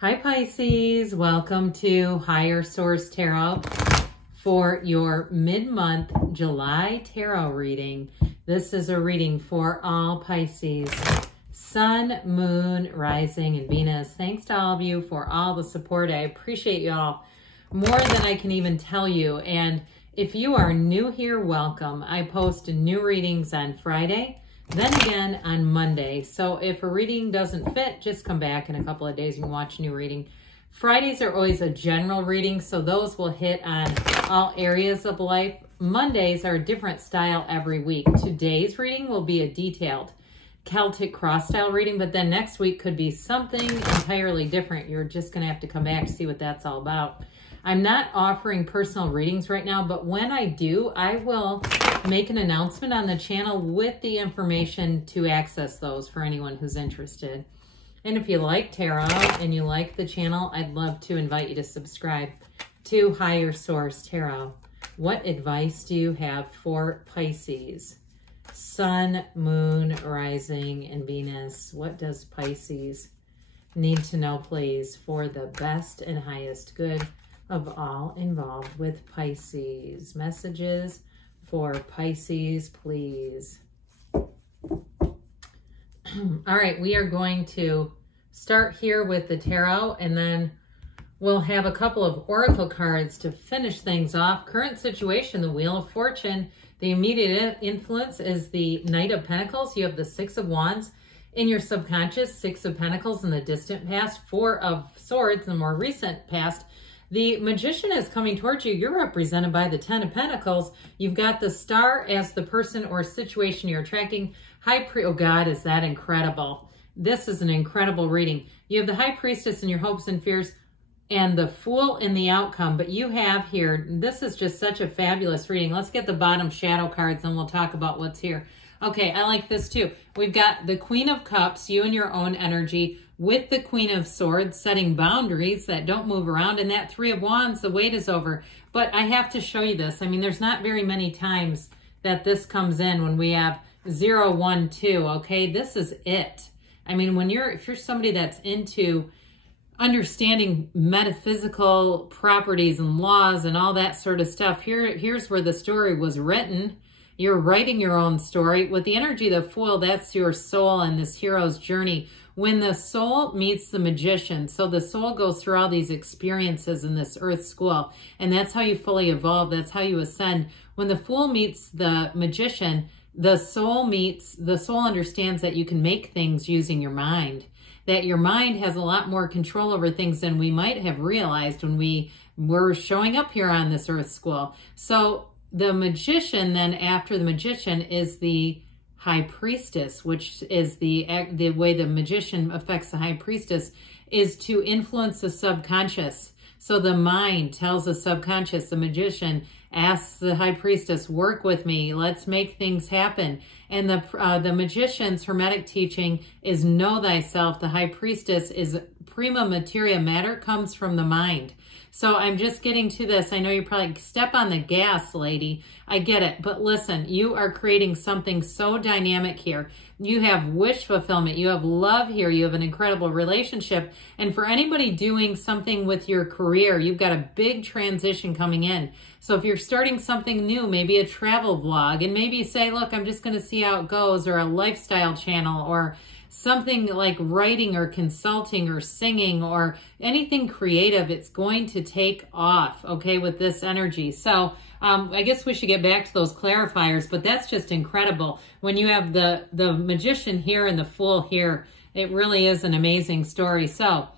Hi Pisces, welcome to Higher Source Tarot for your mid-month July tarot reading. This is a reading for all Pisces, Sun, Moon, Rising, and Venus. Thanks to all of you for all the support. I appreciate you all more than I can even tell you. And if you are new here, welcome. I post new readings on Friday, then again on Monday. So if a reading doesn't fit, just come back in a couple of days and watch a new reading. Fridays are always a general reading, so those will hit on all areas of life. Mondays are a different style every week. Today's reading will be a detailed Celtic cross style reading, but then next week could be something entirely different. You're just going to have to come back to see what that's all about. I'm not offering personal readings right now, but when I do, I will make an announcement on the channel with the information to access those for anyone who's interested. And if you like tarot and you like the channel, I'd love to invite you to subscribe to Higher Source Tarot. What advice do you have for Pisces? Sun, Moon, Rising, and Venus. What does Pisces need to know, please, for the best and highest good of all involved with Pisces? Messages for Pisces, please. All right, we are going to start here with the tarot, and then we'll have a couple of oracle cards to finish things off. Current situation, the Wheel of Fortune. The immediate influence is the Knight of Pentacles. You have the Six of Wands in your subconscious, Six of Pentacles in the distant past, Four of Swords in the more recent past. The Magician is coming towards you. You're represented by the Ten of Pentacles. You've got the Star as the person or situation you're attracting. Oh God, is that incredible. This is an incredible reading. You have the High Priestess in your hopes and fears and the Fool in the outcome. But you have here, this is just such a fabulous reading. Let's get the bottom shadow cards and we'll talk about what's here. Okay, I like this too. We've got the Queen of Cups, you and your own energy, with the Queen of Swords, setting boundaries that don't move around, and that Three of Wands, the wait is over. But I have to show you this. I mean, there's not very many times that this comes in when we have 0, 1, 2, okay? This is it. I mean, if you're somebody that's into understanding metaphysical properties and laws and all that sort of stuff, here's where the story was written. You're writing your own story. With the energy of the Fool, that's your soul and this hero's journey. When the soul meets the Magician, so the soul goes through all these experiences in this earth school, and that's how you fully evolve. That's how you ascend. When the Fool meets the Magician, the soul understands that you can make things using your mind, that your mind has a lot more control over things than we might have realized when we were showing up here on this earth school. So the Magician, then after the Magician, is the High Priestess, which is the way the Magician affects the High Priestess is to influence the subconscious. So the mind tells the subconscious, the Magician asks the High Priestess, work with me, let's make things happen. And the Magician's Hermetic teaching is know thyself. The High Priestess is prima materia, matter comes from the mind. So I'm just getting to this. I know you're probably, step on the gas, lady. I get it. But listen, you are creating something so dynamic here. You have wish fulfillment. You have love here. You have an incredible relationship. And for anybody doing something with your career, you've got a big transition coming in. So if you're starting something new, maybe a travel vlog, and maybe you say, look, I'm just going to see how it goes, or a lifestyle channel, or something like writing or consulting or singing or anything creative, it's going to take off, okay, with this energy. So I guess we should get back to those clarifiers, but that's just incredible. When you have the Magician here and the Fool here, it really is an amazing story. So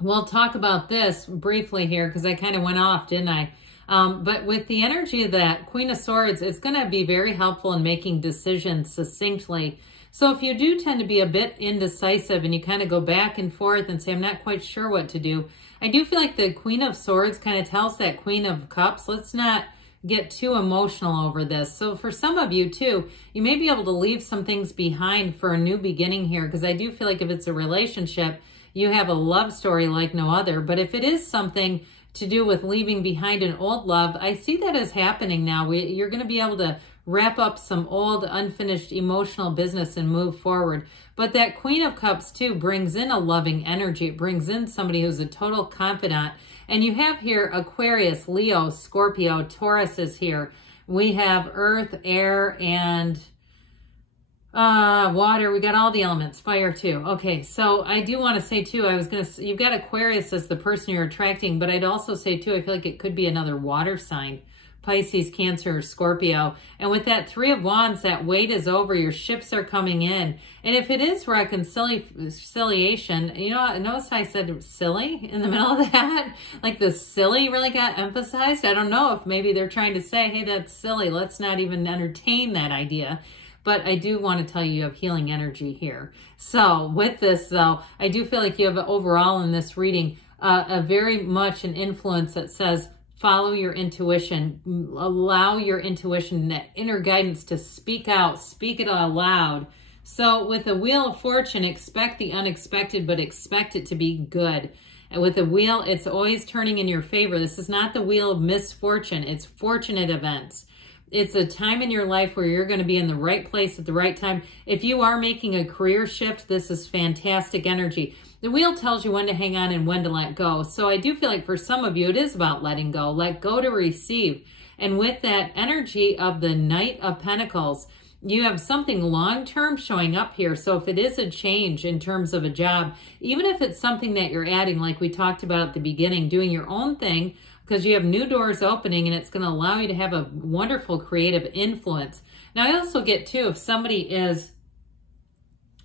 we'll talk about this briefly here because I kind of went off, didn't I? But with the energy of that Queen of Swords, it's going to be very helpful in making decisions succinctly. So if you do tend to be a bit indecisive and you kind of go back and forth and say, I'm not quite sure what to do, I do feel like the Queen of Swords kind of tells that Queen of Cups, let's not get too emotional over this. So for some of you too, you may be able to leave some things behind for a new beginning here, because I do feel like if it's a relationship, you have a love story like no other. But if it is something to do with leaving behind an old love, I see that as happening now. You're going to be able to wrap up some old unfinished emotional business and move forward. But that Queen of Cups too brings in a loving energy. It brings in somebody who's a total confidant. And you have here Aquarius, Leo, Scorpio, Taurus is here. We have earth, air, and water. We got all the elements, fire too. Okay, so I do want to say too, you've got Aquarius as the person you're attracting, but I'd also say too, I feel like it could be another water sign. Pisces, Cancer, Scorpio. And with that Three of Wands, that weight is over. Your ships are coming in. And if it is reconciliation, you know, notice I said silly in the middle of that. Like the silly really got emphasized. I don't know if maybe they're trying to say, hey, that's silly. Let's not even entertain that idea. But I do want to tell you have healing energy here. So with this, though, I do feel like you have overall in this reading a very much an influence that says, follow your intuition, allow your intuition, that inner guidance to speak out, speak it out loud. So with the Wheel of Fortune, expect the unexpected, but expect it to be good. And with the wheel, it's always turning in your favor. This is not the wheel of misfortune. It's fortunate events. It's a time in your life where you're going to be in the right place at the right time. If you are making a career shift, this is fantastic energy. The wheel tells you when to hang on and when to let go. So I do feel like for some of you, it is about letting go. Let go to receive. And with that energy of the Knight of Pentacles, you have something long-term showing up here. So if it is a change in terms of a job, even if it's something that you're adding, like we talked about at the beginning, doing your own thing, because you have new doors opening and it's going to allow you to have a wonderful creative influence. Now, I also get, too, if somebody is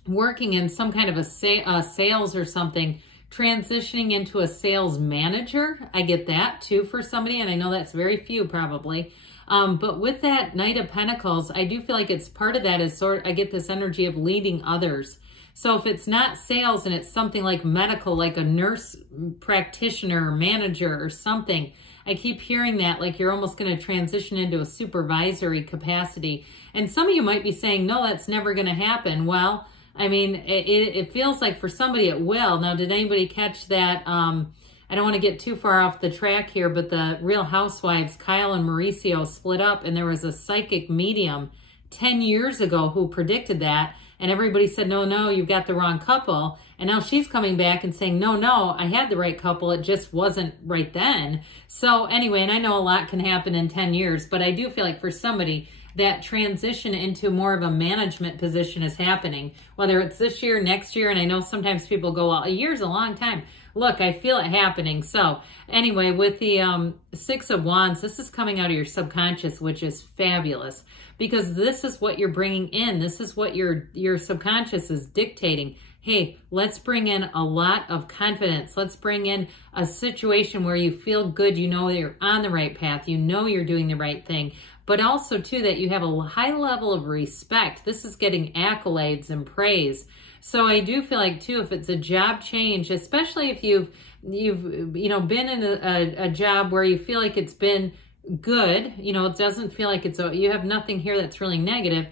working in some kind of a sales or something, transitioning into a sales manager, I get that, too, for somebody, and I know that's very few, probably. But with that Knight of Pentacles, I do feel like it's part of that is I get this energy of leading others. So if it's not sales and it's something like medical, like a nurse practitioner or manager or something, I keep hearing that like you're almost going to transition into a supervisory capacity. And some of you might be saying, no, that's never going to happen. Well, I mean, it feels like for somebody it will. Now, did anybody catch that? I don't want to get too far off the track here, but the Real Housewives, Kyle and Mauricio, split up, and there was a psychic medium 10 years ago who predicted that. And everybody said, no, you've got the wrong couple. And now she's coming back and saying, no, I had the right couple. It just wasn't right then. So anyway, and I know a lot can happen in 10 years, but I do feel like for somebody, that transition into more of a management position is happening, whether it's this year, next year. And I know sometimes people go, well, a year's a long time. Look, I feel it happening. So anyway, with the Six of Wands, this is coming out of your subconscious, which is fabulous because this is what you're bringing in. This is what your subconscious is dictating. Hey, let's bring in a lot of confidence. Let's bring in a situation where you feel good. You know you're on the right path. You know you're doing the right thing. But also, too, that you have a high level of respect. This is getting accolades and praise. So I do feel like, too, if it's a job change, especially if you've been in a job where you feel like it's been good, it doesn't feel like you have nothing here that's really negative,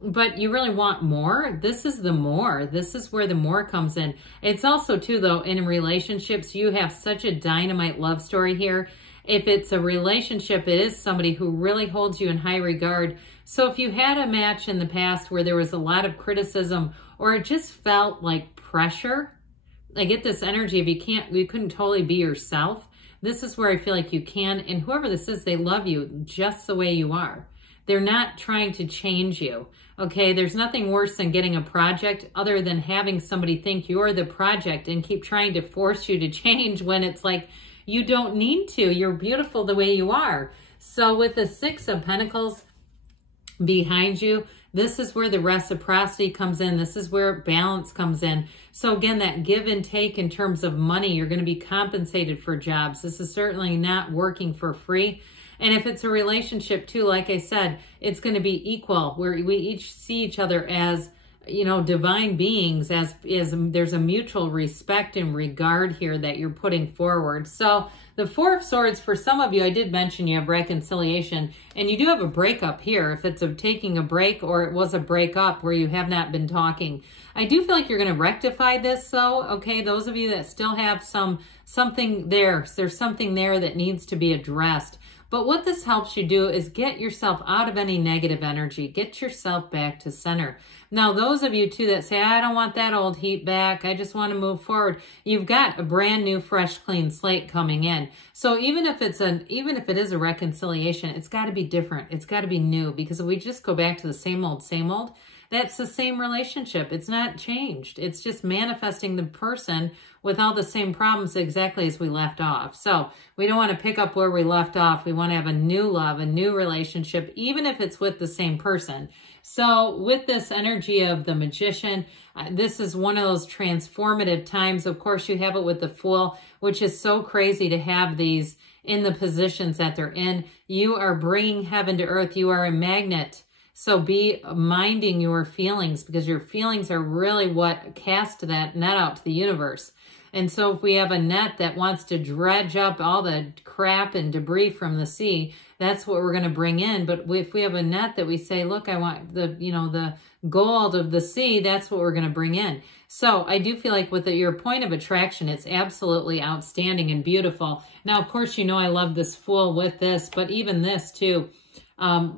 but you really want more. This is the more. This is where the more comes in. It's also, too, though, in relationships, you have such a dynamite love story here. If it's a relationship, it is somebody who really holds you in high regard. So if you had a match in the past where there was a lot of criticism or it just felt like pressure, I get this energy of you couldn't totally be yourself. This is where I feel like you can. And whoever this is, they love you just the way you are. They're not trying to change you. Okay, there's nothing worse than getting a project other than having somebody think you're the project and keep trying to force you to change when it's like, you don't need to. You're beautiful the way you are. So with the Six of Pentacles behind you, this is where the reciprocity comes in. This is where balance comes in. So again, that give and take in terms of money, you're going to be compensated for jobs. This is certainly not working for free. And if it's a relationship too, like I said, it's going to be equal, where we each see each other as divine beings, as there's a mutual respect and regard here that you're putting forward. So the Four of Swords, for some of you, I did mention you have reconciliation, and you do have a breakup here. If it's taking a break or it was a breakup where you have not been talking, I do feel like you're going to rectify this though. Okay, those of you that still have something there, there's something there that needs to be addressed. But what this helps you do is get yourself out of any negative energy. Get yourself back to center. Now, those of you too that say, I don't want that old heat back, I just want to move forward, you've got a brand new, fresh, clean slate coming in. So even if it is a reconciliation, it's got to be different. It's got to be new, because if we just go back to the same old, that's the same relationship. It's not changed. It's just manifesting the person with all the same problems exactly as we left off. So we don't want to pick up where we left off. We want to have a new love, a new relationship, even if it's with the same person. So with this energy of the Magician, this is one of those transformative times. Of course, you have it with the Fool, which is so crazy to have these in the positions that they're in. You are bringing heaven to earth. You are a magnet. So be minding your feelings, because your feelings are really what cast that net out to the universe. And so if we have a net that wants to dredge up all the crap and debris from the sea, that's what we're going to bring in. But if we have a net that we say, look, I want the gold of the sea, that's what we're going to bring in. So I do feel like with your point of attraction, it's absolutely outstanding and beautiful. Now, of course, I love this Fool with this, but even this too.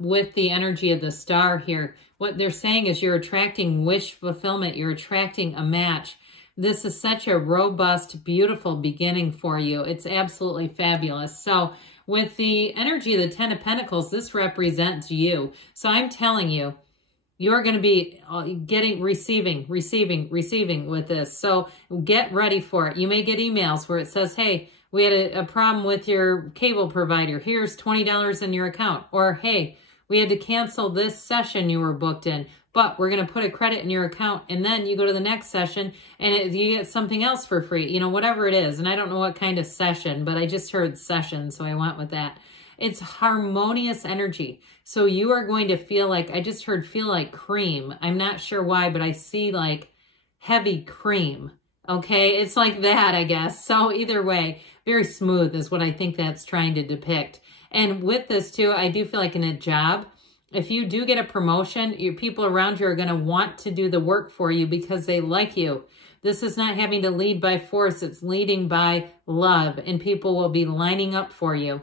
With the energy of the Star here, what they're saying is you're attracting wish fulfillment. You're attracting a match. This is such a robust, beautiful beginning for you. It's absolutely fabulous. So with the energy of the Ten of Pentacles, this represents you. So I'm telling you, you're going to be receiving with this. So get ready for it. You may get emails where it says, hey, we had a problem with your cable provider. Here's $20 in your account. Or, hey, we had to cancel this session you were booked in, but we're going to put a credit in your account. And then you go to the next session and you get something else for free, whatever it is. And I don't know what kind of session, but I just heard session, so I went with that. It's harmonious energy. So you are going to feel like, I just heard feel like cream. I'm not sure why, but I see like heavy cream. Okay, it's like that, I guess. So either way, very smooth is what I think that's trying to depict. And with this too, I do feel like in a job, if you do get a promotion, your people around you are going to want to do the work for you because they like you. This is not having to lead by force. It's leading by love, and people will be lining up for you.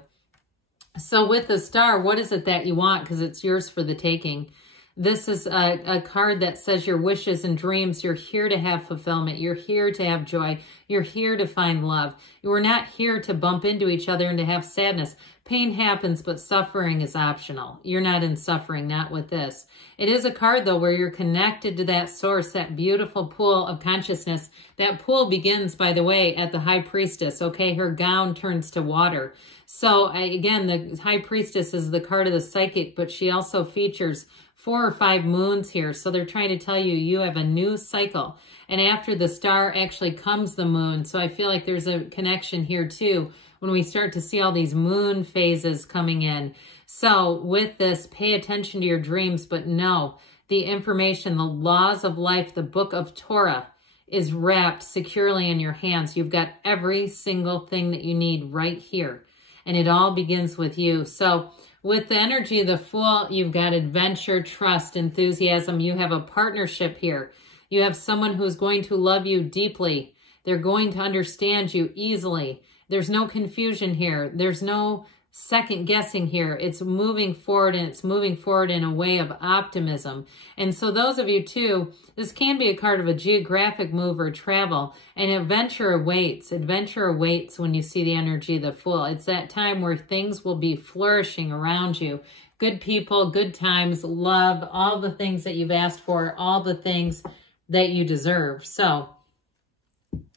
So with the Star, what is it that you want? Because it's yours for the taking. This is a card that says your wishes and dreams. You're here to have fulfillment. You're here to have joy. You're here to find love. You are not here to bump into each other and to have sadness. Pain happens, but suffering is optional. You're not in suffering, not with this. It is a card, though, where you're connected to that source, that beautiful pool of consciousness. That pool begins, by the way, at the High Priestess, okay? Her gown turns to water. So, again, the High Priestess is the card of the psychic, but she also features 4 or 5 moons here. So they're trying to tell you, you have a new cycle. And after the Star actually comes the moon. So I feel like there's a connection here too, when we start to see all these moon phases coming in. So with this, pay attention to your dreams, but know the information, the laws of life, the book of Torah is wrapped securely in your hands. You've got every single thing that you need right here. And it all begins with you. So with the energy of the Fool, you've got adventure, trust, enthusiasm. You have a partnership here. You have someone who's going to love you deeply. They're going to understand you easily. There's no confusion here. There's no second guessing here. It's moving forward, and it's moving forward in a way of optimism. And so those of you too, this can be a card of a geographic move or travel, and adventure awaits. Adventure awaits when you see the energy of the Fool. It's that time where things will be flourishing around you. Good people, good times, love, all the things that you've asked for, all the things that you deserve. So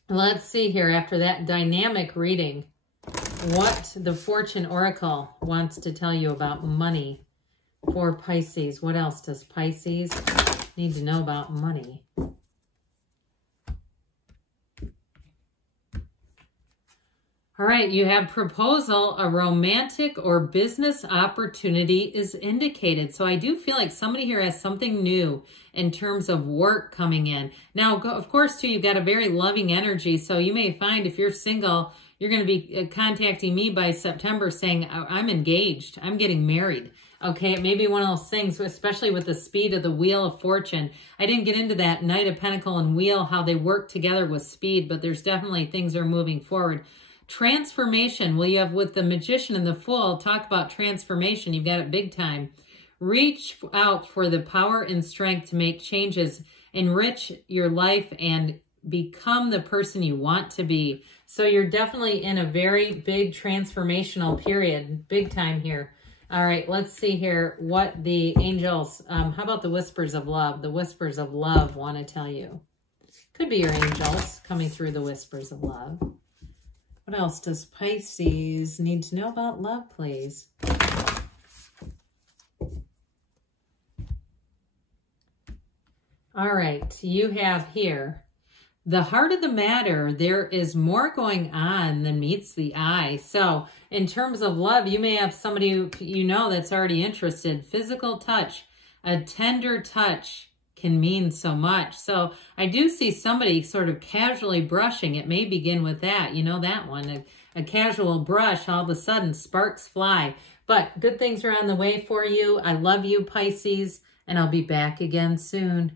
let's see here, after that dynamic reading, what the Fortune Oracle wants to tell you about money for Pisces. What else does Pisces need to know about money? All right, you have proposal, a romantic or business opportunity is indicated. So I do feel like somebody here has something new in terms of work coming in. Now, of course, too, you've got a very loving energy. So you may find if you're single, you're going to be contacting me by September saying, I'm engaged, I'm getting married. Okay, it may be one of those things, especially with the speed of the Wheel of Fortune. I didn't get into that Knight of Pentacle and Wheel, how they work together with speed, but there's definitely things are moving forward. Transformation. Well, you have with the Magician and the Fool, talk about transformation. You've got it big time. Reach out for the power and strength to make changes, enrich your life, and become the person you want to be. So you're definitely in a very big transformational period, big time here. All right, let's see here what the angels, how about the whispers of love? The whispers of love want to tell you. Could be your angels coming through the whispers of love. What else does Pisces need to know about love, please? All right, you have here, the heart of the matter, there is more going on than meets the eye. So in terms of love, you may have somebody who you know that's already interested. Physical touch, a tender touch can mean so much. So I do see somebody sort of casually brushing. It may begin with that. You know that one, a casual brush, all of a sudden sparks fly. But good things are on the way for you. I love you, Pisces, and I'll be back again soon.